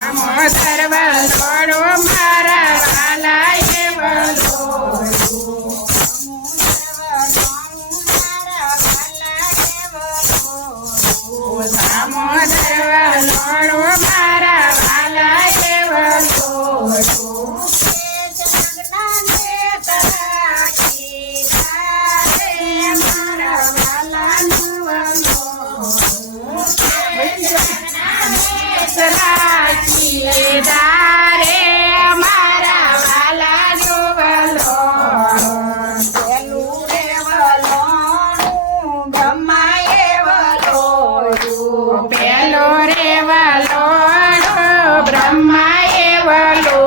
સર્વલોડો મારા વાલા એવલો સામો સર્વલોડો મારા વાલા એવલો દારે મારા વાલા જોવલો પેલું રેવલો બ્રહ્મા એવલો પેલો રેવલો બ્રહ્મા એવલો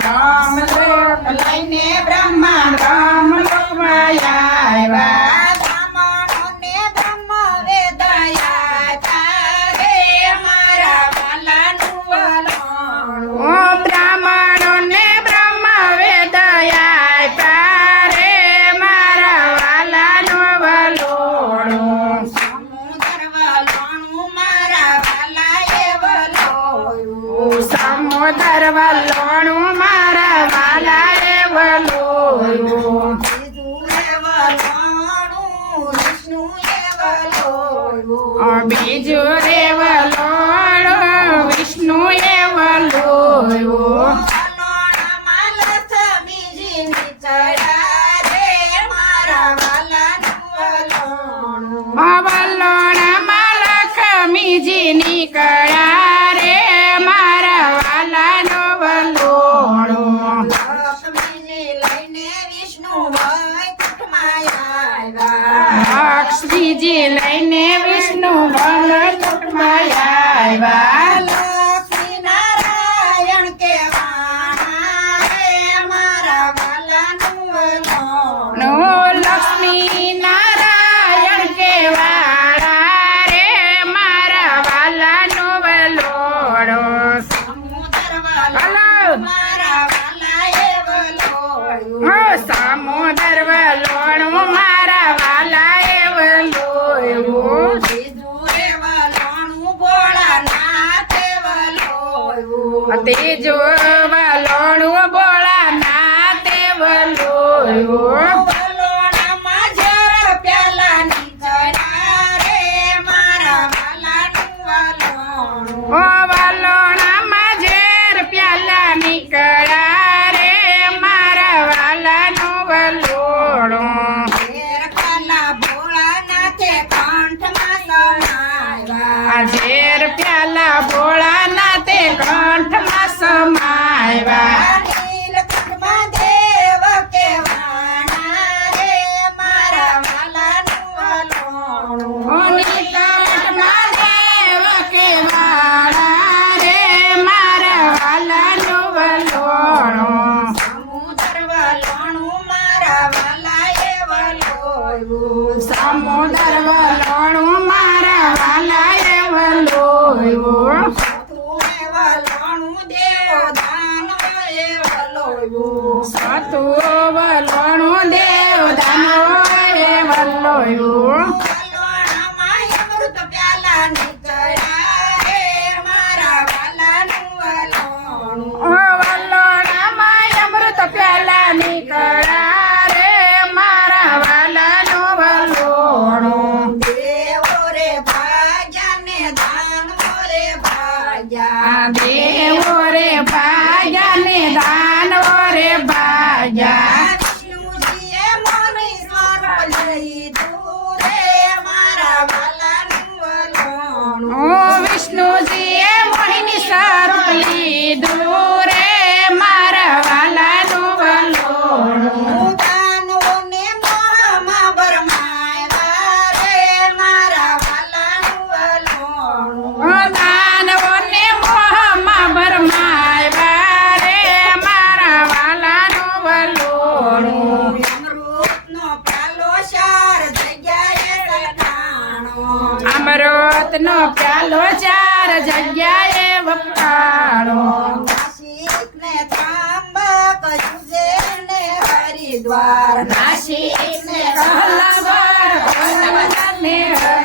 બ્રહ્મલોક લઈને બ્રહ્મા બ્રહ્મલોકમાં આવ્યા બ્રાહ્મણોને બ્રહ્મ વેદયા તારે મારા વાલાનું વલણ ઓ બ્રાહ્મણોને બ્રહ્મ વેદયા તારે મારા વાલાનું વલણ સમુદ્ર વલણું મારા વાલાએ વલોયું સમુદ્ર વલણું મારા વાલાએ વલોયું બીજું રે વલોયું વિષ્ણુએ વલોયું વલોણામાં લક્ષ્મીજી નીકળ્યા રે મારા વાલાનો વલોણો લક્ષ્મીજી લઈને વિષ્ણુ વૈકુંઠમાં આવ્યા લક્ષ્મી નારાયણ કેવા રે મારા વાલાનું વલોણો લક્ષ્મી નારાયણ કેવાળા રે મારા વાલાનું વલોણો સમુદ્ર વલોણું મારા વાલાએ વલોયું સમુદ્ર વલોણું મારા વાલાએ વલોયું ત્રીજું વલોણું ભોળાનાથે વલોયું ત્રીજું વલોણું ભોળાનાથે વલોયું વલોણામાં ઝેર પ્યાલા નીકળ્યા રે મારા વાલાનું વલોણું ઓ વલોણામાં ઝેર પ્યાલા નીકળ્યા રે મારા વાલાનું વલોણું ઝેર પ્યાલા ભોળાનાથે કંઠમાં સમાવ્યા ઝેર પ્યાલા ભોળાનાથે કંઠમાં પ્યાલો ચાર જગ્યાએ વખાણો અમૃતનો પ્યાલો ચાર જગ્યાએ વખાણો નાસિકને ત્રાંબક યુજે ને હરિદ્વાર નાસિકને કલવર કલવરને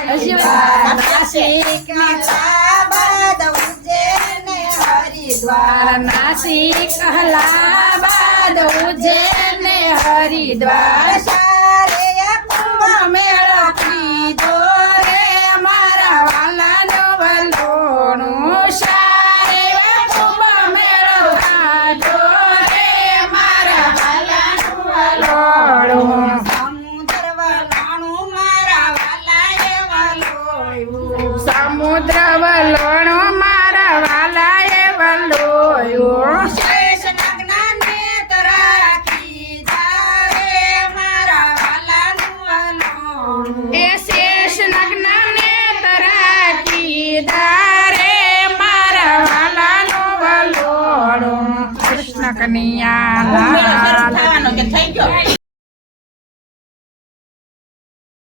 હરિદ્વાર નાસિકને ત્રાંબક ઉજ્જૈન હરિદ્વાર નાસિક અલ્હાબાદ ઉજ્જૈન હરિદ્વાર સારે કુંભ મેળો કીધો રે મારા વાલાનો વલોણું સારે કુંભ મેળો કાઢો રે મારા વાલાનું વલોણું સમુદ્ર વલાણું મારા વાલાએ વલોયું સમુદ્ર વલોણું મારા વાલાએ વલોયું શેષ નગ્ન નેત્ર રાખી જારે મારા વાલાનું વલોણું એ શેષ નગ્ન નેત્ર કીધા રે મારા વાલાનું વલોણું કૃષ્ણ કનૈયા લાલ